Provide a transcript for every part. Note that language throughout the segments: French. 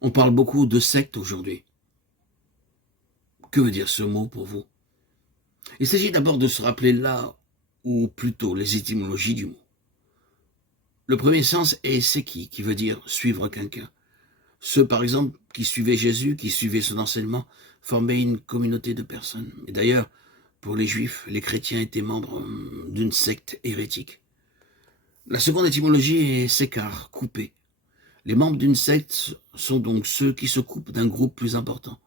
On parle beaucoup de secte aujourd'hui. Que veut dire ce mot pour vous? Il s'agit d'abord de se rappeler là, ou plutôt les étymologies du mot. Le premier sens est séki, qui veut dire suivre quelqu'un. Ceux, par exemple, qui suivaient Jésus, qui suivaient son enseignement, formaient une communauté de personnes. Et d'ailleurs, pour les Juifs, les chrétiens étaient membres d'une secte hérétique. La seconde étymologie est sékar, coupé. Les membres d'une secte sont donc ceux qui se coupent d'un groupe plus important.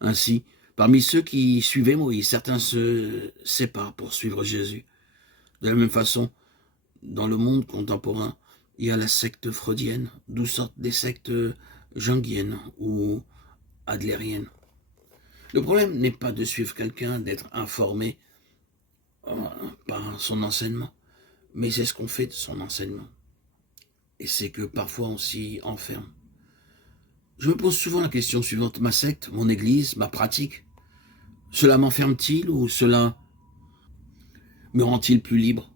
Ainsi, parmi ceux qui suivaient Moïse, certains se séparent pour suivre Jésus. De la même façon, dans le monde contemporain, il y a la secte freudienne, d'où sortent des sectes jungiennes ou adlériennes. Le problème n'est pas de suivre quelqu'un, d'être informé par son enseignement, mais c'est ce qu'on fait de son enseignement. Et c'est que parfois on s'y enferme. Je me pose souvent la question suivante, ma secte, mon église, ma pratique, cela m'enferme-t-il ou cela me rend-il plus libre?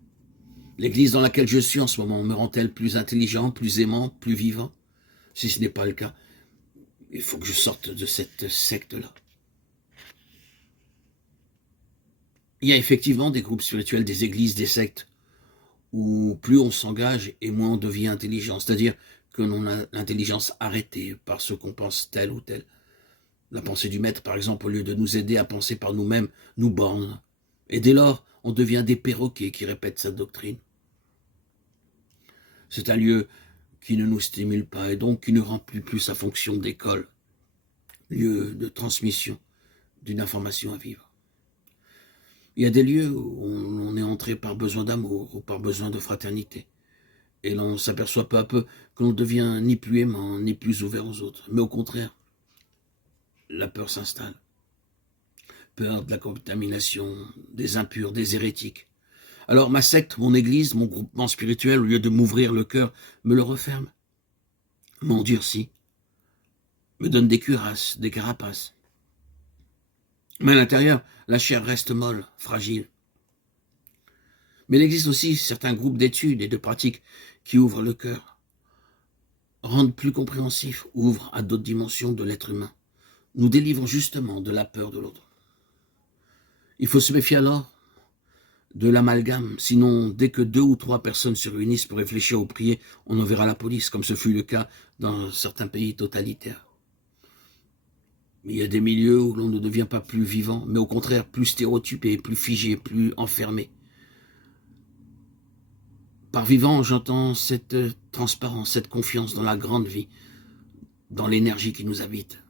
L'église dans laquelle je suis en ce moment me rend-elle plus intelligent, plus aimant, plus vivant? Si ce n'est pas le cas, il faut que je sorte de cette secte-là. Il y a effectivement des groupes spirituels, des églises, des sectes, où plus on s'engage et moins on devient intelligent. C'est-à-dire que l'on a l'intelligence arrêtée par ce qu'on pense tel ou tel. La pensée du maître, par exemple, au lieu de nous aider à penser par nous-mêmes, nous borne. Et dès lors, on devient des perroquets qui répètent sa doctrine. C'est un lieu qui ne nous stimule pas et donc qui ne remplit plus sa fonction d'école, lieu de transmission d'une information à vivre. Il y a des lieux où on est entré par besoin d'amour ou par besoin de fraternité. Et l'on s'aperçoit peu à peu que l'on devient ni plus aimant, ni plus ouvert aux autres. Mais au contraire, la peur s'installe. Peur de la contamination, des impurs, des hérétiques. Alors ma secte, mon église, mon groupement spirituel, au lieu de m'ouvrir le cœur, me le referme, m'endurcit, me donne des cuirasses, des carapaces. Mais à l'intérieur, la chair reste molle, fragile. Mais il existe aussi certains groupes d'études et de pratiques qui ouvrent le cœur, rendent plus compréhensif, ouvrent à d'autres dimensions de l'être humain, nous délivrent justement de la peur de l'autre. Il faut se méfier alors de l'amalgame, sinon dès que 2 ou 3 personnes se réunissent pour réfléchir ou prier, on enverra la police, comme ce fut le cas dans certains pays totalitaires. Mais il y a des milieux où l'on ne devient pas plus vivant, mais au contraire plus stéréotypé, plus figé, plus enfermé. Par vivant, j'entends cette transparence, cette confiance dans la grande vie, dans l'énergie qui nous habite.